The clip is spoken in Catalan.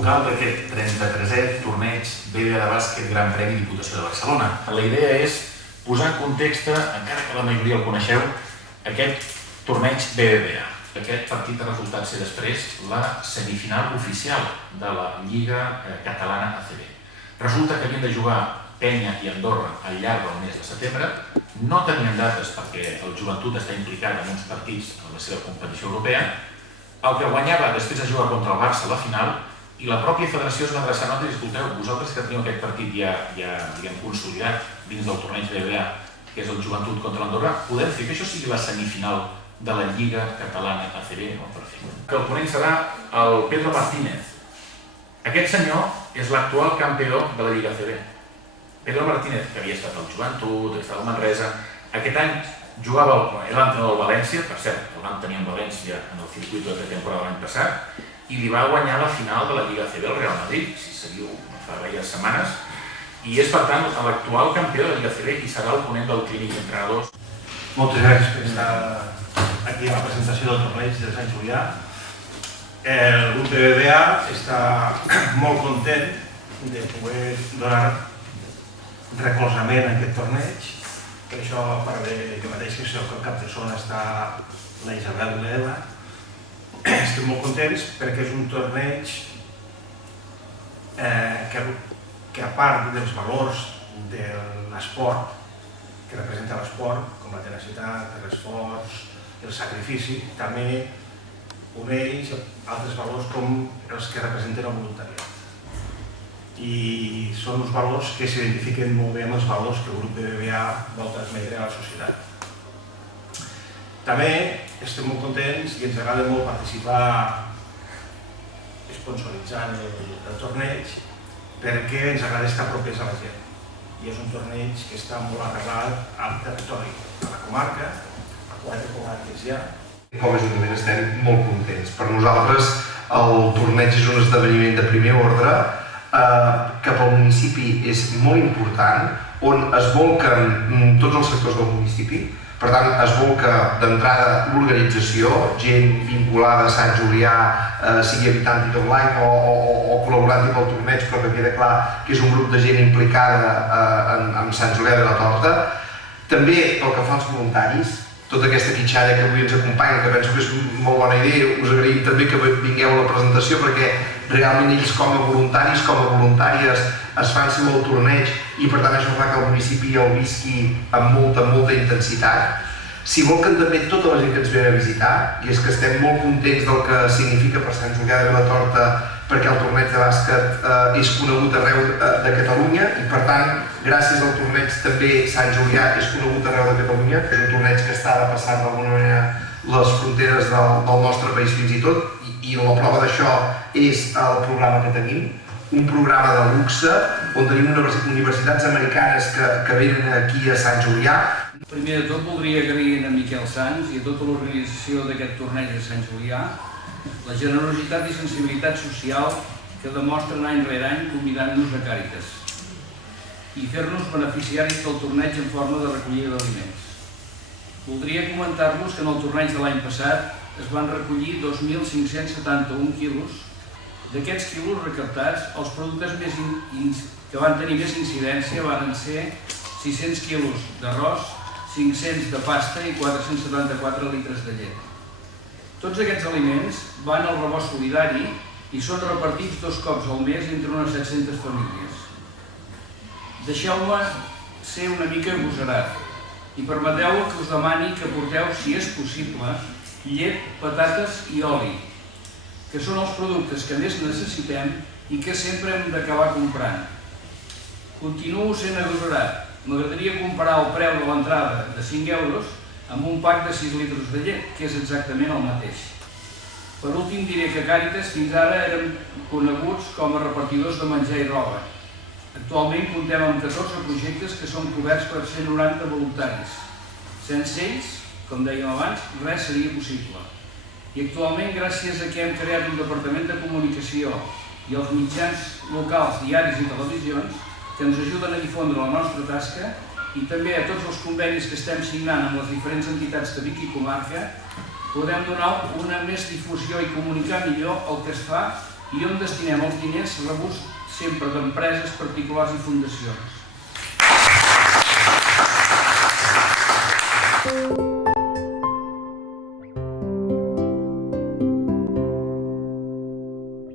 local d'aquest 33è torneig BBVA de bàsquet Gran Premi Diputació de Barcelona. La idea és posar en context, encara que la majoria el coneixeu, aquest torneig BBVA. Aquest partit ha resultat ser després la semifinal oficial de la Lliga Catalana ACB. Resulta que havien de jugar Penya i Andorra al llarg del mes de setembre, no tenien dates perquè el Joventut està implicat en uns partits en la seva competició europea, el que guanyava després de jugar contra el Barça a la final, i la pròpia federació es va adreçar a nosaltres i escolteu, vosaltres que teniu aquest partit ja consolidat dins del torneig BBVA, que és el Joventut contra l'Andorra, podem fer que això sigui la semifinal de la Lliga Catalana ACB? Perfecte. Que el ponent serà el Pedro Martínez. Aquest senyor és l'actual campió de la Lliga ACB. Pedro Martínez, que havia estat al Joventut, que estava al Manresa, aquest any jugava, era l'entrenador del València, per cert, el van tenir en València en el circuit de temporada l'any passat, i li va guanyar la final de la Lliga ACB al Real Madrid, si seguiu fa diverses setmanes, i és per tant l'actual campió de la Lliga ACB i serà el ponent del clínic d'entrenadors. Moltes gràcies per estar aquí a la presentació del torneig de Sant Julià. El grup de BBVA està molt content de poder donar recolzament a aquest torneig. Per això parlaré jo mateix, que soc el cap de zona, està la Isabel i l'Eva. Estem molt contents perquè és un torneig que a part dels valors de l'esport, que representa l'esport, com la tenacitat, l'esforç, el sacrifici, també uneix altres valors com els que representen el voluntariat. I són uns valors que s'identifiquen molt bé amb els valors que el grup de BBVA vol transmetre a la societat. També estem molt contents i ens agrada molt participar sponsoritzant el torneig perquè ens agrada estar propers a la gent. I és un torneig que està molt arrelat al territori, a la comarca, a 4 comarques ja. Com a Ajuntament estem molt contents. Per nosaltres el torneig és un esdeveniment de primer ordre que pel municipi és molt important, on es volquen tots els sectors del municipi. Per tant, es volca d'entrada l'organització, gent vinculada a Sant Julià, sigui habitant tot l'any o col·laborant pel torneig, però que queda clar que és un grup de gent implicada en Sant Julià de la Torta. També pel que fa als voluntaris, tota aquesta quitxalla que avui ens acompanya, que penso que és molt bona idea, us agraïm també que vingueu a la presentació perquè realment ells com a voluntaris, com a voluntàries es fan seu el torneig i per tant això fa que el municipi el visqui amb molta intensitat. S'hi volquen també tota la gent que ens ve a visitar i és que estem molt contents del que significa per Sant Julià de la Torta perquè el torneig de bàsquet és conegut arreu de Catalunya i per tant, gràcies al torneig també Sant Julià és conegut arreu de Catalunya. És un torneig que està passant d'alguna manera les fronteres del nostre país fins i tot i la prova d'això és el programa que tenim, un programa de luxe on tenim universitats americanes que venen aquí a Sant Julià. Primer de tot voldria agrair a Miquel Sans i a tota l'organització d'aquest torneig de Sant Julià la generositat i sensibilitat social que demostren any rere any convidant-nos a Càritas i fer-nos beneficiaris del torneig en forma de recollida d'aliments. Voldria comentar-vos que en el torneig de l'any passat es van recollir 2.571 quilos. D'aquests quilos recaptats, els productes que van tenir més incidència van ser 600 quilos d'arròs, 500 de pasta i 474 litres de llet. Tots aquests aliments van al rebost solidari i són repartits 2 cops al mes entre unes 700 famílies. Deixeu-me ser una mica agosarat i permeteu que us demani que porteu, si és possible, llet, patates i oli, que són els productes que més necessitem i que sempre hem d'acabar comprant. Continuo sent agosarat. M'agradaria comparar el preu de l'entrada de 5 euros amb un pack de 6 litres de llet, que és exactament el mateix. Per últim diré que Càritas fins ara érem coneguts com a repartidors de menjar i roba. Actualment comptem amb 14 projectes que són coberts per 190 voluntaris. Sense ells, com dèiem abans, res seria possible. I actualment, gràcies a que hem creat un departament de comunicació i els mitjans locals, diaris i televisions, que ens ajuden a difondre la nostra tasca, i també a tots els convenis que estem signant amb les diferents entitats de Vic i comarca, podem donar una més difusió i comunicar millor el que es fa i on destinem els diners rebuts sempre d'empreses, particulars i fundacions.